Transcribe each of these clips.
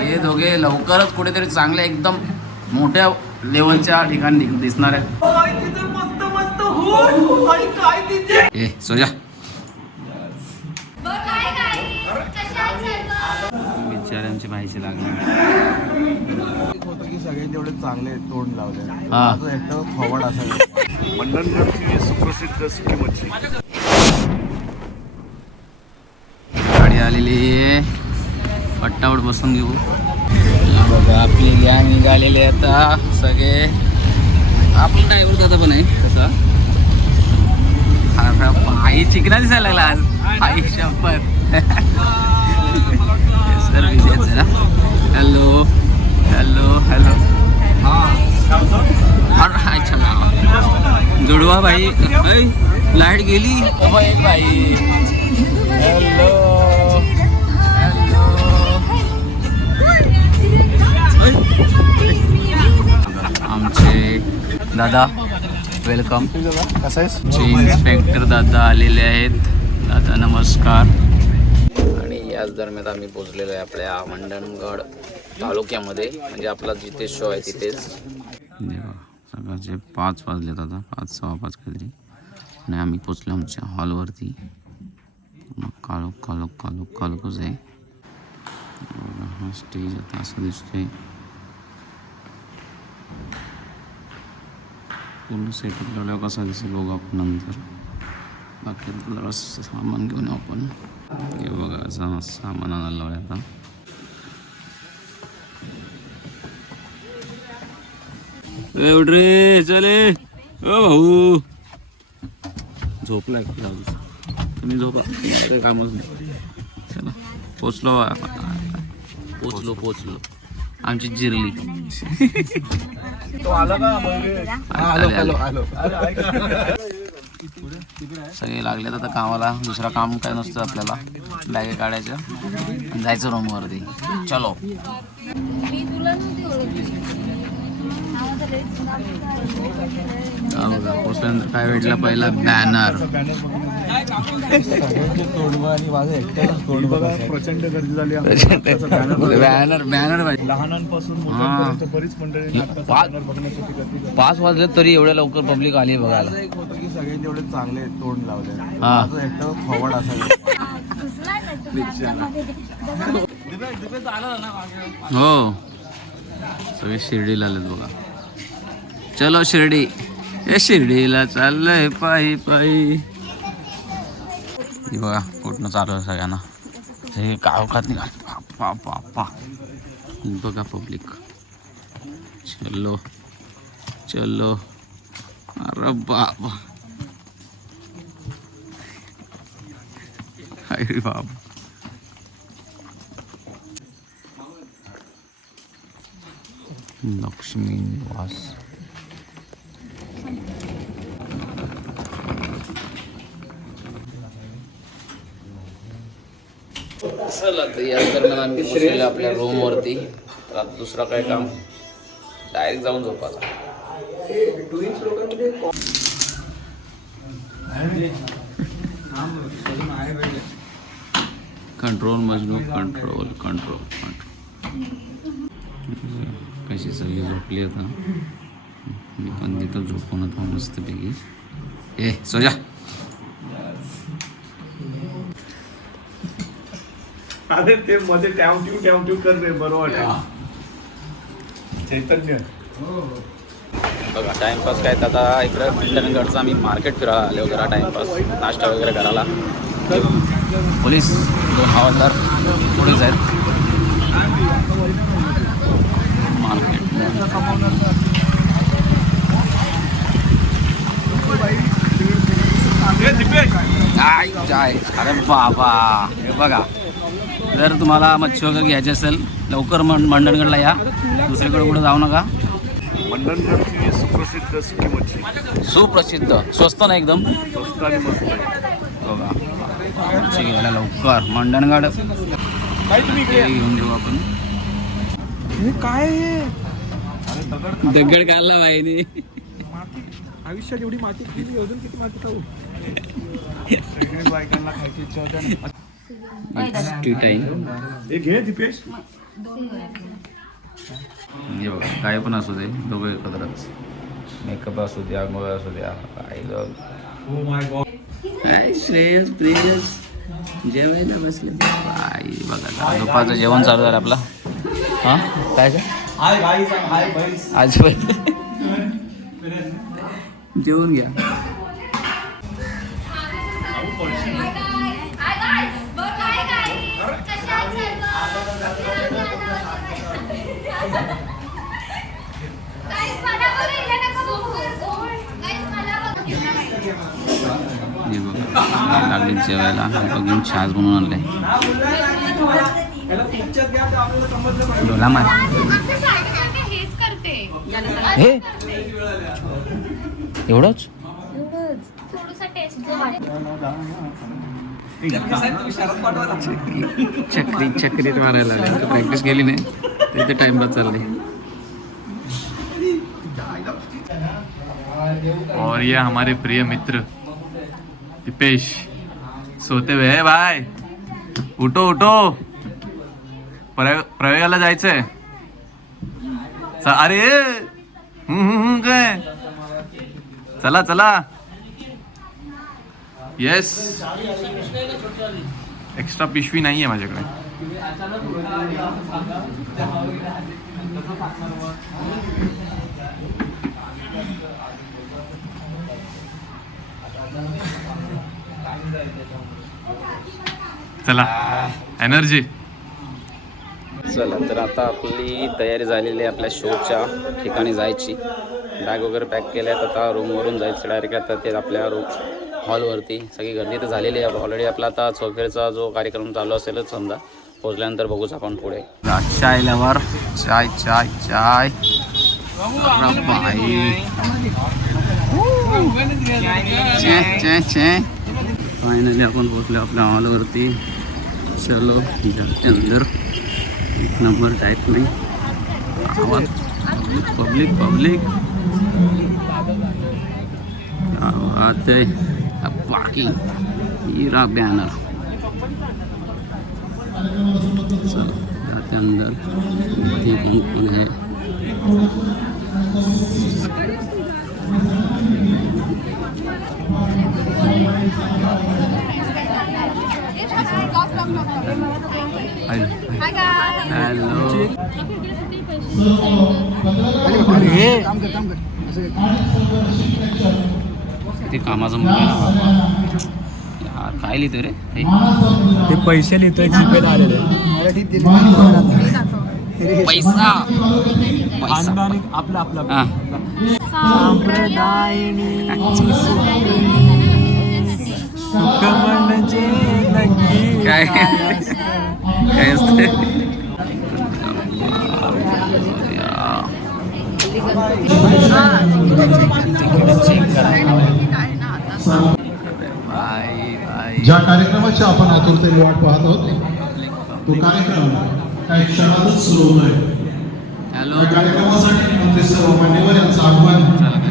हे दोघे लवकरच कुठेतरी चांगल्या एकदम मोठ्या लेवलच्या ठिकाणी दिसणार आहेत. ए सोजा बिचाऱ्यांची माहिती लागली होतं की सगळे तेवढे चांगले तोंड लावले. हा. एकटं फॉवर्ड असायचं. मंडणगडची सुप्रसिद्ध सुकी मच्छी. गाडी आलेली आहे, पट्टावर बसून घेऊ. बघा आपली गँग निघालेली आता सगळे. आपण ड्रायव्हर दादा पण आहे तसा. आई चिकना दिसायला लागला आज. आई शपथ. सर विजय ना. Hello hello hello. जोडवा भाई. लाईट गेली भाई. हॅलो आमचे दादा वेलकम. कसं आहेस? इन्स्पेक्टर दादा आलेले आहेत. दादा नमस्कार. आणि याच दरम्यान आम्ही पोचलेलो आहे आपल्या मंडणगड तालुक्यामध्ये, म्हणजे आपला जिथे शो आहे तिथेच. सकाळचे 5 वाजलेत आता, 5 सव्वा 5 काहीतरी. आणि आम्ही पोचलो आमच्या हॉलवरती. कालोकच आहे. हा स्टेज आता असं दिसतोय. पूर्ण सेटअप लावल्यावर कसा दिसेल बघू आपण नंतर. बाकी जरा सामान घेऊन येऊ आपण. हे बघा असं सामान आणायला लावलं आता. एवढ रे चले. ओ भाऊ झोपलाय तुम्ही झोपा. कामच नाही. चला पोचलो आमची जिरली. सगळे लागले आता कामाला. दुसरं काम काय नसतं आपल्याला. बॅगे काढायचं आणि जायचं रूमवरती. चलो. पोचल्यानंतर काय भेटला पहिला बॅनर. प्रचंड गर्दी झाली. बॅनर लहानांपासून बरीच मंडळी 5 वाजले तरी एवढ्या लवकर पब्लिक आली बघायला. एक होतं की सगळे तेवढे चांगले तोंड लावले. हा. एकटं फॉवर्ड असायचं. हो सगळे शिर्डीला आलेत बघा. चलो शिर्डी. हे शिर्डीला चाललंय पायी पायी. बघा कुठनं चालू आहे सगळ्यांना. हे गाव खात नाही. बघा पब्लिक. चलो चलो. अरे बाबा. अरे बाबा. लक्ष्मी निवास. चला तर या दरम्यान आम्ही पोचलेलो आपल्या रूमवरती. तर आता दुसरं काय काम, डायरेक्ट जाऊन झोपायचं. Control Majnu control control control. कशी सगळी झोपली आता. मी पण तिथं झोपून होतो मस्तपैकी. ए सोजा. अरे ते मध्ये टॅव कर रे. बरोबर चैतन्य. बघा टाइमपास काय आता इकडं मंडणगडचं आम्ही मार्केट फिरायला आलो जरा टाइमपास नाश्ता वगैरे करायला. पोलीस 2 हवालदार पुढेच आहेत. मार्केट अरे बाबा. हे बघा जर तुम्हाला मच्छी वगैरे घ्यायची असेल लवकर मंडणगडला या. दुसरीकडे कुठे जाऊ नका. मंडणगडची सुप्रसिद्ध सुकी मच्छी. सुप्रसिद्ध. स्वस्त ना एकदम. स्वस्त आणि मस्त. बघा मच्छी घ्यायला लवकर मंडणगड घेऊन देऊ आपण. हे काय दगड काढला बाईने. आयुष्यात एवढी माती खाल्ली, अजून किती माती खाऊ. सगळ्या बायकांना खायची इच्छा होत्या. T time. एक घे दीपेश. हे बघा काय पण असू दे दोघं एकत्रच. मेकअप असू द्या, आंघोळ असू द्या, काय काय श्रेयस प्रियस जेवायला बसले. आई बघा दुपारचं जेवण चालू झालं आपला. हां काय आज जेवून घ्या. लागली जेवायला बघून छास बनवून आणले. डोला मार हे एवढंच चक्रीत मारायला लागले. प्रॅक्टिस केली नाही ते टाइमपास चालली. और ये हमारे प्रिय मित्र दीपेश सोते हुए है. भाई उठो उठो, प्रयोगाला जायचंय. अरे काय चला चला. येस एक्स्ट्रा पिशवी नाही आहे माझ्याकडे. चला एनर्जी. चला तर आता आपली तयारी झालेली आहे आपल्या शोच्या ठिकाणी जायची. बॅग वगैरे पॅक केल्या आहेत. आता रूमवरून जायचं डायरेक्ट. आता ते आपल्या हॉलवरती सगळी गर्दी तर झालेली आहे ऑलरेडी. आपला आता चौफेरचा जो कार्यक्रम चालू असेलच समजा. पोचल्यानंतर बघूच आपण पुढे. चाय लवर चाय चाय चाय. फायनली आपण पोचलो आपल्या हॉलवरती. चलो जाते अंदर. एक नंबर टाइप में आवाज पब्लिक पब्लिक आते. अब बाकी हीरा बैनर. चलो जाते अंदर. कौन है हेलो. ते कामाचा मुलगा यार काय लिहितो रे ते पैसे लिहितोय जीपे आलेले. पैसा आपलं आपलं हां सुख म्हणजे नक्की काय काय असते. ज्या कार्यक्रमाची आपण आतुरतेने वाट पाहत आहोत तो कार्यक्रम काही क्षणातच सुरू होतोय. हॅलो या कार्यक्रमासाठी मंत्री सर्व मान्यवर यांचं आगमन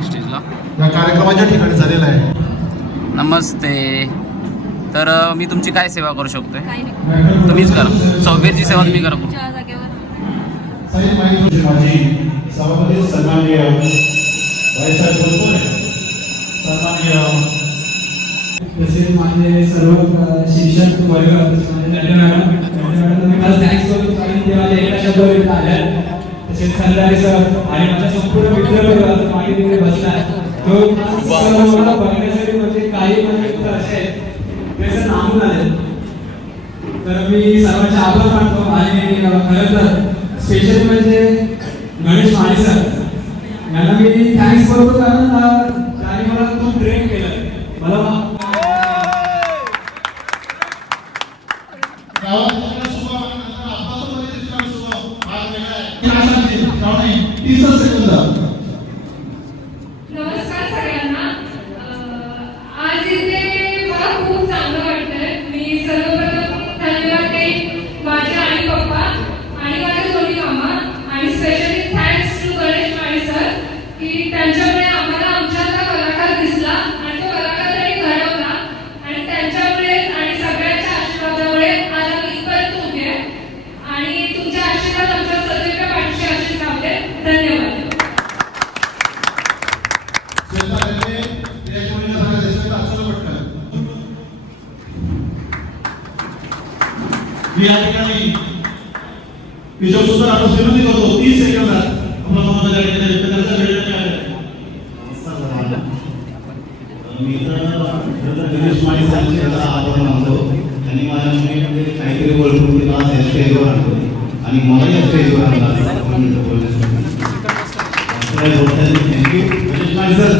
स्टेजला या कार्यक्रमाच्या ठिकाणी झालेलं आहे. नमस्ते. तर मी तुमची काय सेवा करू शकतोय. तुम्हीच करा. चौफेरची सेवा तुम्ही करा. माझी सभापती सन्माननीय भाईसाहेब बोलतोय. सन्माननीय तसेच माझे सर्व शिक्षक वर्ग थँक्स करतो कारण ते माझ्या एका शब्दावर आल्या. तसेच खंडारे सर आणि माझा संपूर्ण मित्र मागे तिकडे बसला तो मला बघण्यासाठी म्हणजे काही म्हणजे असे ते सर नामून आले. तर मी सर्वांचे आभार मानतो. आणि खरं तर स्पेशल म्हणजे गणेश माने सर यांना मी थँक्स करतो कारण त्यांनी मला खूप ट्रेन केलं. मला नमस्कार सगळ्यांना. आज इथे मला खूप चांगलं वाटतंय. मी सर्वप्रथम धन्यवाद देईन माझ्या आई पप्पा आणि माझे दोन्ही मामा आणि specially thanks to Ganesh Mali sir की त्यांच्यामुळे आम्हाला आमच्यातला कलाकार दिसला आणि तो कलाकार त्यांनी घडवला आणि त्यांच्यामुळे आणि सगळ्यांच्या आशीर्वादामुळे मी या ठिकाणी विजय सुंदर आपण विनंती करतो 30 सेकंदात आपला मत व्यक्त करायचा वेळ आहे. मी तर दिनेश माळी यांचा आभार मानतो. त्यांनी माझ्या मुलीमध्ये काहीतरी ओळखून दिला आज स्टेजवर आणतो आणि मलाही स्टेजवर आणला. थँक्यू दिनेश माळी सर,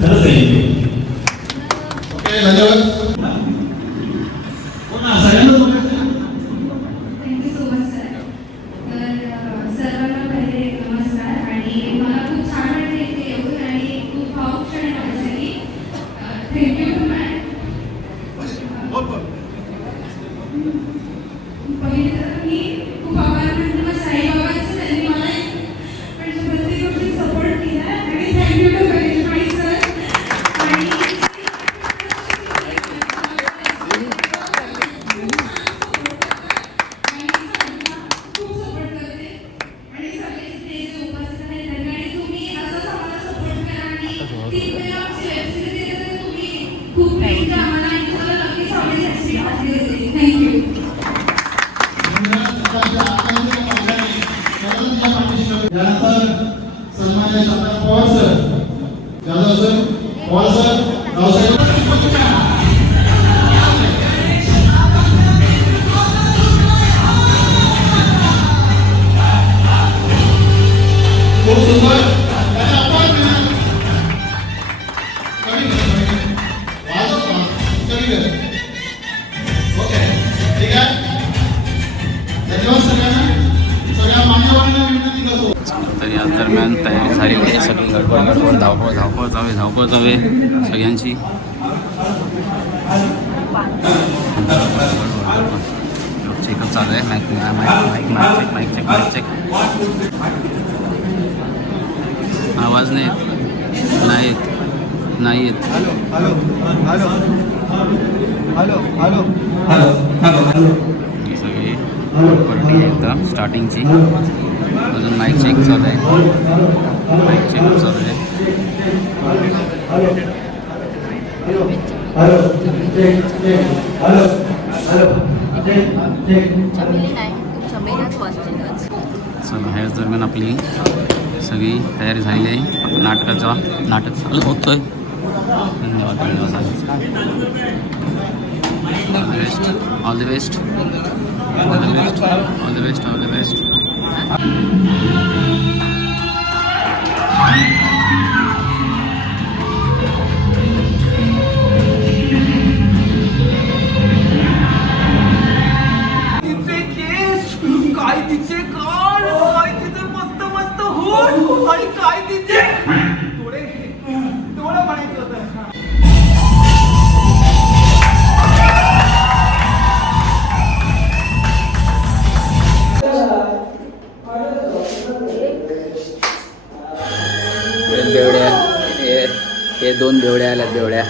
खरंच थँक्यू. ओके, धन्यवाद. सगळ्यांना थँक्यू सो मच सर. तर सर्वांना पहिले नमस्कार. आणि मला खूप छान वाटतं इथे येऊन आणि खूप भावूक क्षण आहे माझ्यासाठी. Thank you to ma'am. पहिले तर मी खूप आभार मानते माझ्या साईबाबांचं. त्यांनी मला म्हणजे प्रत्येक गोष्टीत सपोर्ट केला. आणि thank you to Ganesh Mali sir. आणि खूप सपोर्ट करते. आणि सगळे जे उपस्थित आहेत त्यांना. आणि तुम्ही असंच आम्हाला सपोर्ट करा. आणि 3 वेळा आमची वेबसिरीज येते तर तुम्ही खूप प्रेम करा आम्हाला. आणि तुम्हाला नक्कीच आवडेल अशी खात्री देते. थँक्यू. त्यानंतर सन्माननीय doctor Pawar sir, Jadhav sir, Pawar sir, Raosaheb खूप सुंदर. त्याने आपण ओके, ठीक आहे. धन्यवाद सगळ्यांना. सगळ्या मान्यवरांना विनंती करतो. तर या दरम्यान तयारी झालेली आहे. सगळी गडबड धावपळ चावे सगळ्यांची. चेकअप चालू आहे. Mic check. आवाज नाही येत. ही सगळी पार्टी आहे एकदम स्टार्टिंगची. अजून माईक चेक चालू आहे. चला, ह्याच दरम्यान आपली सगळी तयारी झालेली आहे. नाटक चालू होतोय. धन्यवाद. All the best. तिचे केस, काय तिचे कान, काय तिचे मस्त मस्त होठ आणि काय तिचे डोळे म्हणायचं होतं. बेवड्या हे 2 बेवड्या आल्या. बेवड्या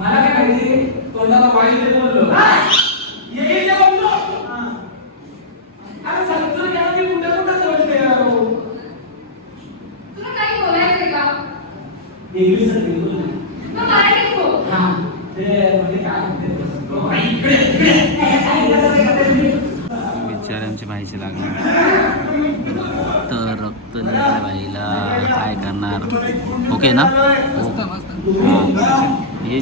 मला काय माहिती तोंडाला वाईट देत बोललो. ये बोललो. अरे संतूर घ्या मी कुठे बोलते यार. तुला काही बोलायचंय का? इंग्लिश बोल. मग मराठीत बोल. हां, ते म्हणजे काय म्हणते बिचाऱ्यांची भाईची लागणार. तर रक्त निघालं भाईला, काय करणार. ओके ना. ये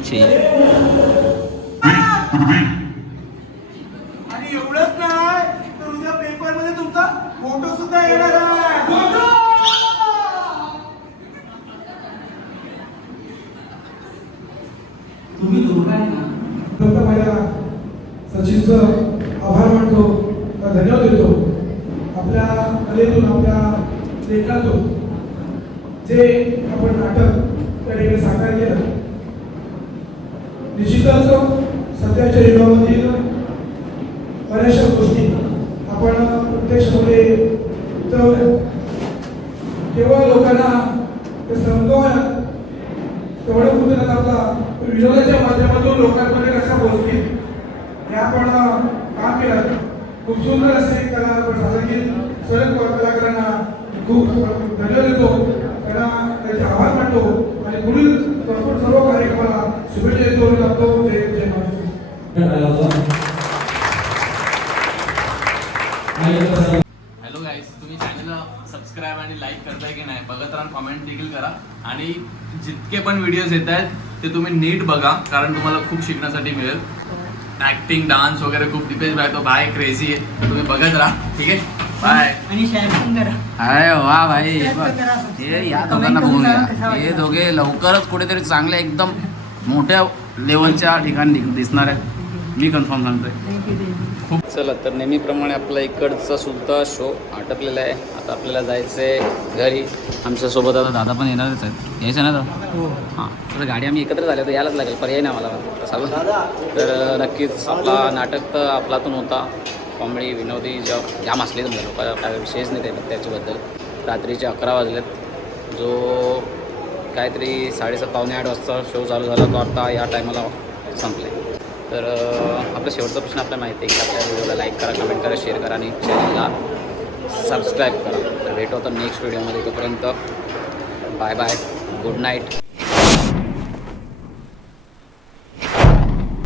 आणि एवढंच नाही तर उद्या पेपर मध्ये तुमचा फोटो सुद्धा येणार आहे. फोटो तुम्ही दोघं आहे ना. फक्त माझ्या सचिनचं आभार मानतो, धन्यवाद देतो. आपल्या कलेतून, आपल्या लेखनातून जे आपण नाटक त्या ठिकाणी साकार केलं, निश्चितच सध्याच्या युगामधील बऱ्याचशा गोष्टी आपण प्रत्यक्षामध्ये उतरवल्या. तेव्हा लोकांना ते समजवण्यात तेवढं कुठे आपला विनोदाच्या माध्यमातून लोकांमध्ये कसा पोहोचतील खूप सुंदर असे कला आपण सादर केली. सर्व कलाकारांना खूप धन्यवाद देतो, त्यांना त्याचे आभार मानतो आणि पुढील सर्व कार्यक्रमाला शुभेच्छा देतो. जय जय महाराष्ट्र. हॅलो गाईज, तुम्ही चॅनलला सबस्क्राईब आणि लाईक करताय की नाही बघत राहा, कमेंट देखील करा. आणि जितके पण व्हिडिओज येत आहेत ते तुम्ही नीट बघा, कारण तुम्हाला खूप शिकण्यासाठी मिळेल. ऍक्टिंग, डान्स वगैरे खूप. दीपेश भाई तो भाई क्रेझी आहे, तर तुम्ही बघत राहा. ठीक आहे, बाय. आणि शेअर पण करा. अरे वा भाई, Subscribe करा. हे या दोघांना बघून घ्या. हे दोघे लवकरच कुठेतरी चांगल्या एकदम मोठ्या लेवलच्या ठिकाणी दिसणार आहेत, मी कन्फर्म सांगतोय. खूप चला, तर नेहमीप्रमाणे आपला इकडचा सुद्धा शो आटपलेला आहे. आता आपल्याला जायचं आहे घरी. आमच्यासोबत आता दादा पण येणारच आहेत. यायचं ना दादा? हां, तर गाडी आम्ही एकत्र झाल्या तर यायलाच लागेल, पर्याय नाही मला चालू. तर नक्कीच आपला नाटक तर आपलातून होता. कॉमेडी विनोदी जाम असले तुमच्या लोक, काय विशेष नाही त्याच्याबद्दल. रात्रीचे 11 वाजलेत. जो काहीतरी 7:30 पावणे 8 वाजता शो चालू झाला तो आता या टायमाला संपले. तर आपला शेवटचा प्रश्न आपल्याला माहिती आहे की आपल्या व्हिडिओला लाईक करा, कमेंट करा, शेअर करा आणि चॅनलला सबस्क्राईब करा. तर भेटू आता नेक्स्ट व्हिडिओमध्ये. तोपर्यंत बाय बाय, गुड नाईट.